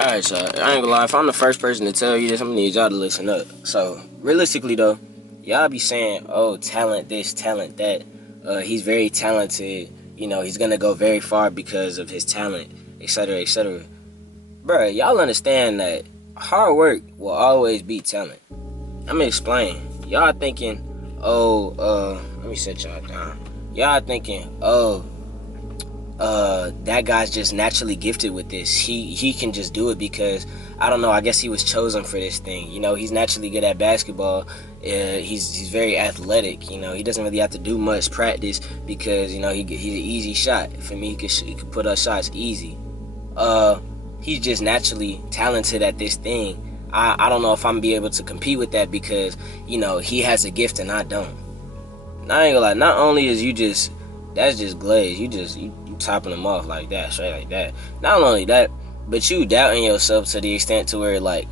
Alright, so I ain't gonna lie, if I'm the first person to tell you this, I'm gonna need y'all to listen up. So, realistically though, y'all be saying, oh, talent this, talent that. He's very talented, he's gonna go very far because of his talent, etc., etc. Bruh, y'all understand that hard work will always beat talent. Let me explain. Y'all thinking, let me set y'all down. Y'all thinking, that guy's just naturally gifted with this. He can just do it because, I don't know, I guess he was chosen for this thing. He's naturally good at basketball. He's very athletic. He doesn't really have to do much practice because, he's an easy shot. For me, he could put up shots easy. He's just naturally talented at this thing. I don't know if I'm gonna be able to compete with that because, he has a gift and I don't. And I ain't gonna lie, not only is that's just glaze. You topping them off like that, straight like that. Not only that, but you doubting yourself to the extent to where, like,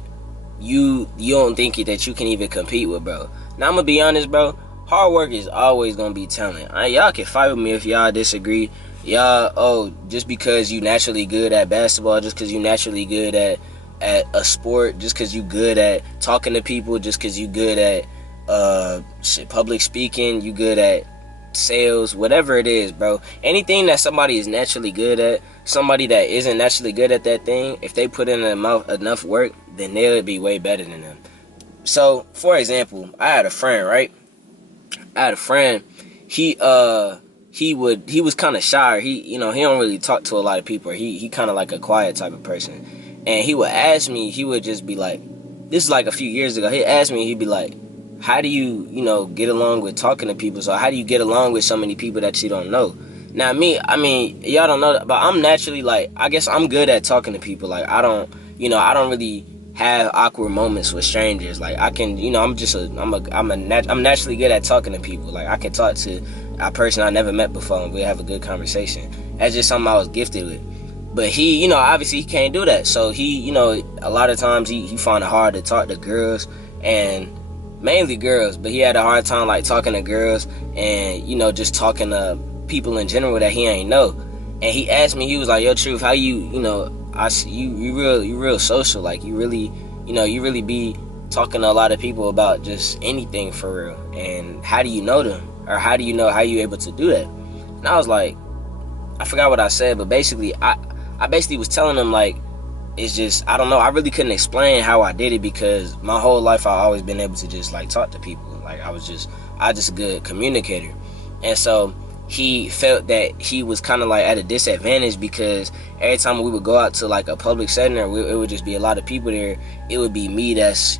you don't think that you can even compete with, bro. Now, I'm gonna be honest, bro. Hard work is always gonna be talent. Y'all can fight with me if y'all disagree. Y'all, just because you naturally good at basketball, just because you naturally good at a sport, just because you good at talking to people, just because you good at public speaking, you good at sales, whatever it is, bro. Anything that somebody is naturally good at, somebody that isn't naturally good at that thing, if they put in enough work, then they'll be way better than them. So, for example, I had a friend, right? He was kind of shy. He don't really talk to a lot of people. He kind of like a quiet type of person. And he would ask me, he would just be like, this is like a few years ago, he asked me, he'd be like, how do you, get along with talking to people? So how do you get along with so many people that you don't know? Now, y'all don't know that, but I'm naturally, like, I guess I'm good at talking to people. Like, I don't really have awkward moments with strangers. Like, I can, I'm naturally good at talking to people. Like, I can talk to a person I never met before and we have a good conversation. That's just something I was gifted with. But he, obviously he can't do that. So he, a lot of times he find it hard to talk to girls, and mainly girls, but he had a hard time like talking to girls and just talking to people in general that he ain't know. And he asked me, he was like, yo, Truth, how you you real social, like you really be talking to a lot of people about just anything for real, and how do you know them, or how do you know how you able to do that? And I was like, I forgot what I said, but basically I basically was telling him, like, it's just, I don't know, I really couldn't explain how I did it because my whole life I've always been able to just like talk to people. Like I just a good communicator. And so he felt that he was kind of like at a disadvantage because every time we would go out to like a public setting, or it would just be a lot of people there, it would be me that's,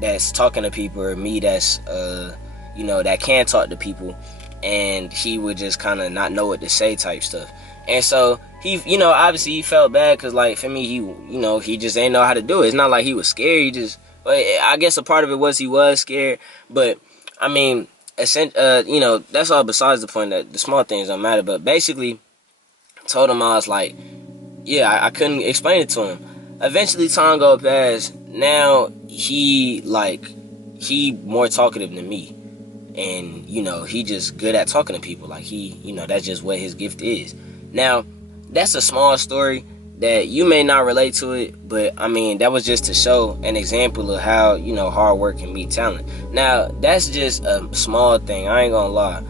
that's talking to people, or me that's, that can talk to people. And he would just kind of not know what to say type stuff. And so he, obviously he felt bad because, like, for me, he just ain't know how to do it. It's not like he was scared. I guess a part of it was he was scared. But, that's all besides the point. That the small things don't matter. But basically, told him, I was like, yeah, I couldn't explain it to him. Eventually, time go past. Now, he more talkative than me. And, he just good at talking to people. Like, that's just what his gift is. Now, that's a small story that you may not relate to it, but, that was just to show an example of how, hard work can beat talent. Now, that's just a small thing. I ain't gonna lie.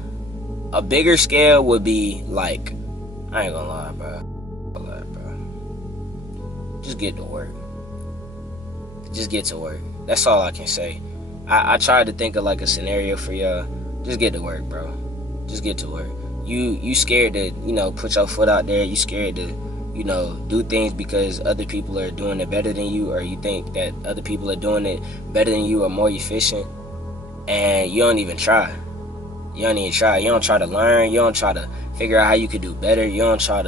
A bigger scale would be, like, I ain't gonna lie, bro. Just get to work. Just get to work. That's all I can say. I tried to think of like a scenario for y'all. Just get to work, bro. Just get to work. You scared to, put your foot out there. You scared to, do things because other people are doing it better than you, or you think that other people are doing it better than you or more efficient, and you don't even try. You don't try to learn. You don't try to figure out how you could do better. You don't try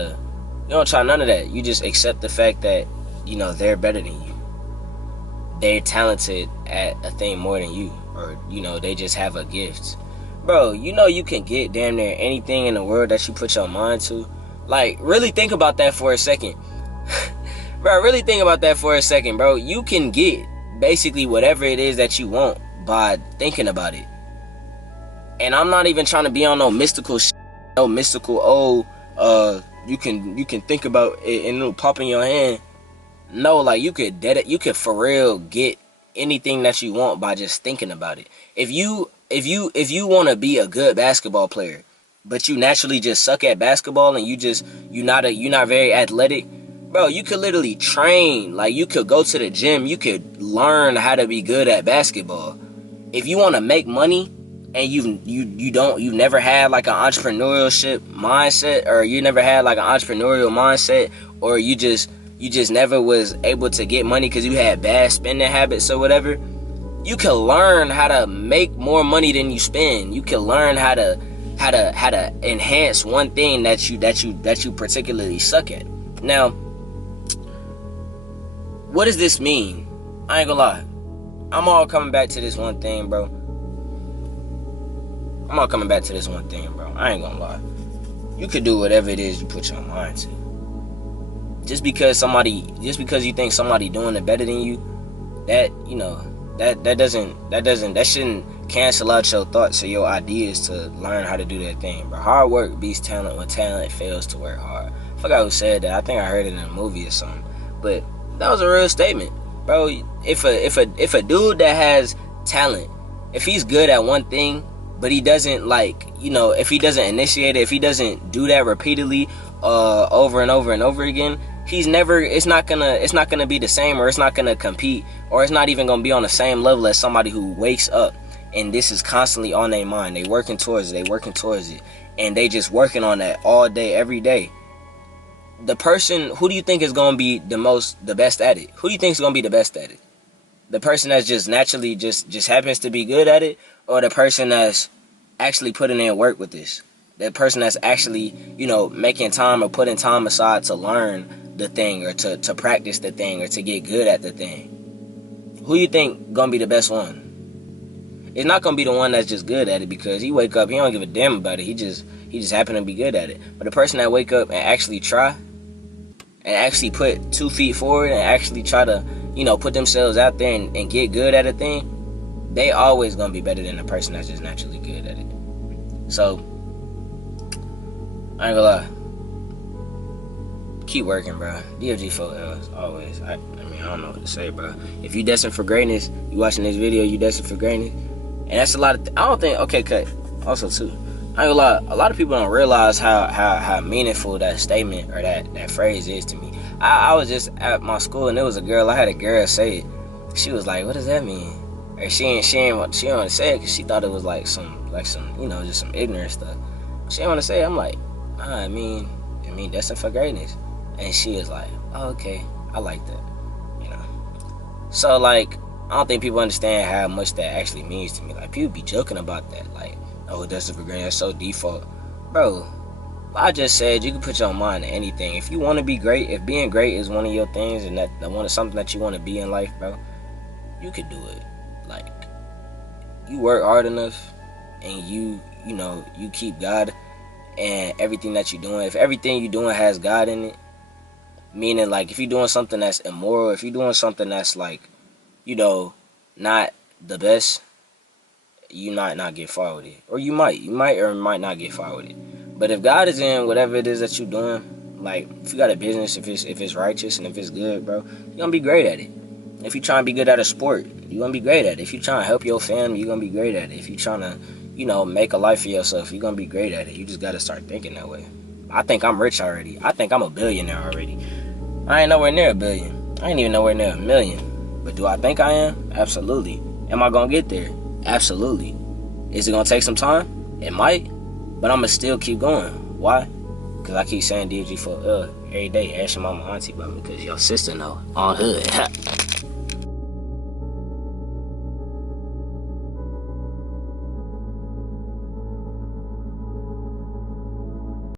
none of that. You just accept the fact that, they're better than you. They're talented at a thing more than you, or, they just have a gift. Bro, you can get damn near anything in the world that you put your mind to. Like, really think about that for a second. Bro, really think about that for a second, bro. You can get basically whatever it is that you want by thinking about it. And I'm not even trying to be on no mystical shit, no mystical, you can think about it and it'll pop in your hand. No, like you could for real get anything that you want by just thinking about it. If you want to be a good basketball player, but you naturally just suck at basketball and you're not very athletic, bro, you could literally train. Like you could go to the gym, you could learn how to be good at basketball. If you want to make money and you've never had like an entrepreneurship mindset, or you never had like an entrepreneurial mindset, or you just never was able to get money because you had bad spending habits or whatever, you can learn how to make more money than you spend. You can learn how to enhance one thing that you particularly suck at. Now, what does this mean? I ain't gonna lie. I'm all coming back to this one thing, bro. I ain't gonna lie. You could do whatever it is you put your mind to. Just because you think somebody doing it better than you, that shouldn't cancel out your thoughts or your ideas to learn how to do that thing, bro. Hard work beats talent when talent fails to work hard. I forgot who said that. I think I heard it in a movie or something. But that was a real statement, bro. If a dude that has talent, if he's good at one thing, but he doesn't if he doesn't initiate it, if he doesn't do that repeatedly, over and over and over again, it's not gonna be the same, or it's not gonna compete, or it's not even gonna be on the same level as somebody who wakes up and this is constantly on their mind. They working towards it, and they just working on that all day, every day. The person, who do you think is gonna be the best at it? Who do you think is gonna be the best at it? The person that's just naturally just happens to be good at it, or the person that's actually putting in work with this? That person that's actually, making time or putting time aside to learn the thing, or to practice the thing, or to get good at the thing. Who you think gonna be the best one? It's not gonna be the one that's just good at it, because he wake up, he don't give a damn about it. He just happen to be good at it. But the person that wake up and actually try, and actually put 2 feet forward, and actually try to, put themselves out there and get good at a thing, they always gonna be better than the person that's just naturally good at it. So, I ain't gonna lie. Keep working, bro. DFG4Ls, always. I don't know what to say, bro. If you destined for greatness, you watching this video, you destined for greatness. And that's a lot of, I don't think, okay, cut. Also, too, I ain't gonna lie, a lot of people don't realize how meaningful that statement or that phrase is to me. I was just at my school, and there was a girl, I had a girl say it. She was like, what does that mean? Or she didn't want to say it because she thought it was like some, just some ignorant stuff. She didn't want to say it. I'm like, nah, I mean, destined for greatness. And she was like, oh, okay, I like that, So, like, I don't think people understand how much that actually means to me. Like, people be joking about that. Like, oh, destined for greatness, that's so default. Bro, I just said you can put your mind to anything. If you want to be great, if being great is one of your things, and that something that you want to be in life, bro, you could do it. Like, you work hard enough, and you keep God and everything that you're doing. If everything you're doing has God in it, meaning, like, if you're doing something that's immoral, if you're doing something that's, like, not the best, you might not get far with it. Or you might or might not get far with it. But if God is in whatever it is that you're doing, like, if you got a business, if it's righteous and if it's good, bro, you're gonna be great at it. If you're trying to be good at a sport, you're gonna be great at it. If you're trying to help your family, you're gonna be great at it. If you're trying to, make a life for yourself, you're gonna be great at it. You just gotta start thinking that way. I think I'm rich already. I think I'm a billionaire already. I ain't nowhere near a billion. I ain't even nowhere near a million. But do I think I am? Absolutely. Am I gonna get there? Absolutely. Is it gonna take some time? It might. But I'm gonna still keep going. Why? Because I keep saying DFG4L every day. Ask your mama, auntie about me, because your sister know. On hood.